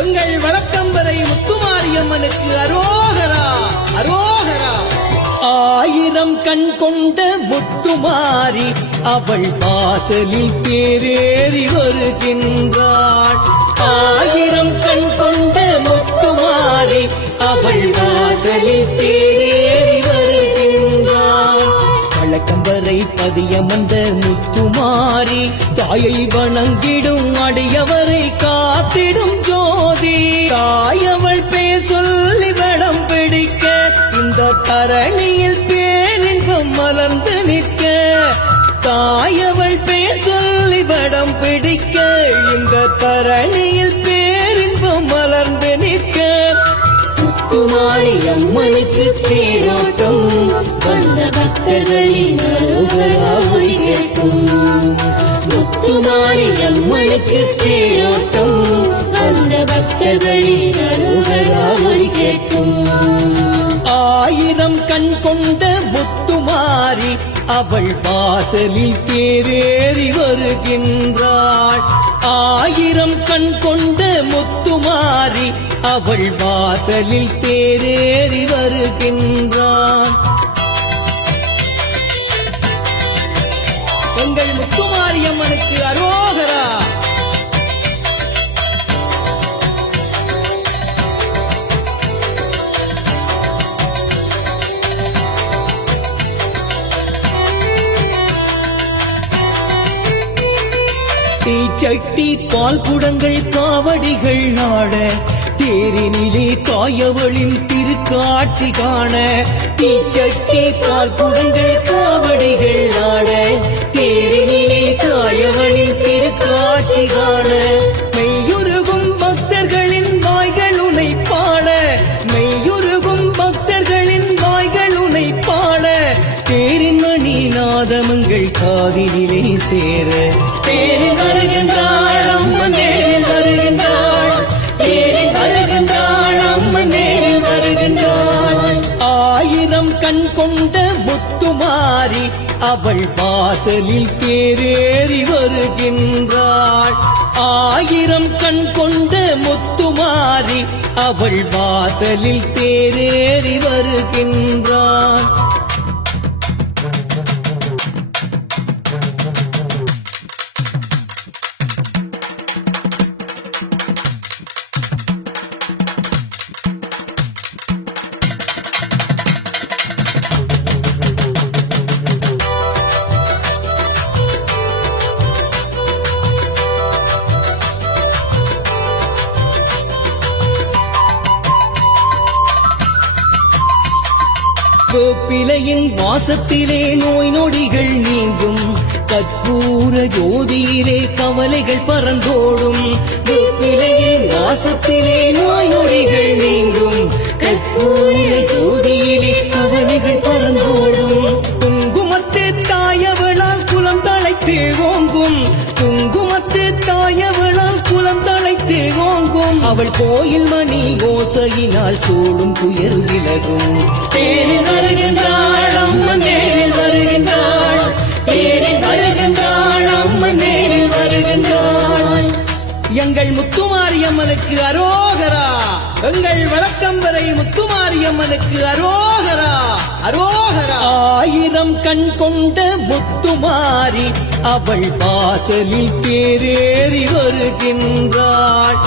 எங்கள் வழக்கம்பரை முத்துமாரியம்மனுக்கு அரோகரா அரோகரா. ஆயிரம் கண் கொண்ட முத்துமாரி அவள் வாசலில் தேரேறி வருகின்றாள். ஆயிரம் கண் கொண்ட முத்துமாரி அவள் வாசலில் தேரேறி வருகின்றாள். வழக்கம்பரை பதியமர்ந்த முத்துமாரி தாயை வணங்கிடும் அடியவரை காத்திடும் ஜோதி. தாயவள் பேர் சொல்லி வடம் பிடிக்க இந்த தரணியில் பேரின்பம் மலர்ந்து நிற்க. தாயவள் பேர் சொல்லி வடம் பிடிக்க இந்த தரணியில் பேரின்பம் மலர்ந்து நிற்க. முத்துமாரி அம்மனுக்கு தேரோட்டம் வந்த பக்தர்களின் அரோகரா ஒலி கேட்கும். முத்துமாரி அம்மனுக்கு தேரோட்டம் வந்த பக்தர்களின் அரோகரா ஒலி கேட்கும். ஆயிரம் கண் கொண்ட முத்துமாரி அவள் வாசலில் தேரேறி வருகின்றாள். ஆயிரம் கண் கொண்ட முத்துமாரி அவள் வாசலில் தேரேறி வருகின்றாள். எங்கள் முத்துமாரியம்மனுக்கு அரோகரா. தீச்சட்டி பால் குடங்கள் காவடிகள் நாட தேரினிலே தாயவளின் திருக்காட்சி காண. தீச்சட்டி பால் குடங்கள் காவடிகள் நாட தேரினிலே தாயவளின் திருக்காட்சி காண. மெய்யுருகும் பக்தர்களின் வாய்கள் உனை பாட. மெய்யுருகும் பக்தர்களின் வாய்கள் உனை பாட. தேரின் மணி நாதமங்கள் காதினிலே சேர. தேரில் வருகின்றாள் அம்மன் நேரில் வருகின்றாள். தேரில் வருகின்றாள் அம்மன் நேரில் வருகின்றாள். ஆயிரம் கண் கொண்ட முத்துமாரி அவள் வாசலில் தேரேறி வருகின்றாள். ஆயிரம் கண் கொண்ட முத்துமாரி அவள் வாசலில் தேரேறி வருகின்றாள். வேப்பிலையின் வாசத்திலே நோய் நொடிகள் நீங்கும். கற்பூர ஜோதியிலே கவலைகள் பறந்தோடும். வேப்பிலையின் வாசத்திலே நோய் நொடிகள் நீங்கும். கற்பூர ஜோதியிலே கவலைகள் பறந்தோடும். குங்குமத்து தாயவளால் குலம் தழைத்து ஓங்கும். குங்குமத்து தாயவளால் குலம் தழைத்து ஓங்கும். அவள் கோயில் மணி ஓசையினால் சூடும் துயர் விலகும். தேரில் வருகின்றாள் அம்மன் நேரில் வருகின்றாள். தேரில் வருகின்றாள் அம்மன் நேரில் வருகின்றாள். எங்கள் முத்துமாரியம்மனுக்கு அரோகரா. எங்கள் வழக்கம்பரை முத்துமாரியம்மனுக்கு அரோகரா அரோகரா. ஆயிரம் கண் கொண்ட முத்துமாரி அவள் வாசலில் தேரேறி வருகின்றாள்.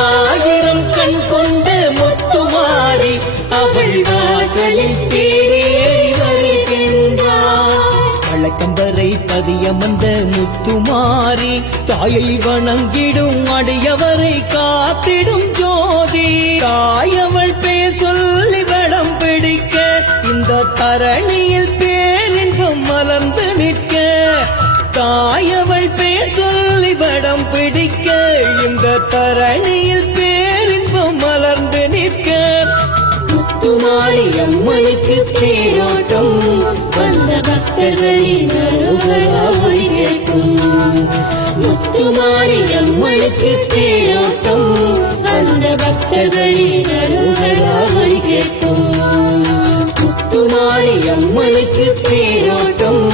ஆயிரம் கண் கொண்ட முத்துமாரி அவள் வாசலில் தேரேறி வருகின்றாள். வழக்கம்பரை பதியமர்ந்த முத்துமாரி தாயை வணங்கிடும் அடியவரை காத்திடும் ஜோதி. தாயவள் பேர் சொல்லி வடம் பிடிக்க இந்த தரணியில் பேரின்பம் மலர்ந்து நிற்க. தாயவள் பேர் சொல்லி வடம் பிடிக்க இந்த தரணியில் பேரின்பம் மலர்ந்து தேரோட்டம் வந்த பக்தர்களின் அரோகரா ஒலி கேட்கும் முத்துமாரி அம்மனுக்கு தேரோட்டம் வந்த பக்தர்களின் அரோகரா ஒலி கேட்கும் முத்துமாரி அம்மனுக்கு தேரோட்டம்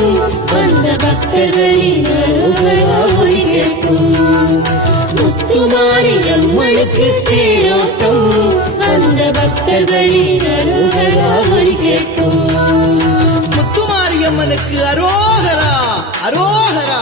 வந்த பக்தர்களின் அரோகரா ஒலி கேட்கும் முத்துமாரி அம்மனுக்கு தேரோட்டம் வந்த பக்தர்களின் அரோகரா ஒலி கேட்கும் முத்துமாரியம்மனுக்கு அரோகரா அரோகரா.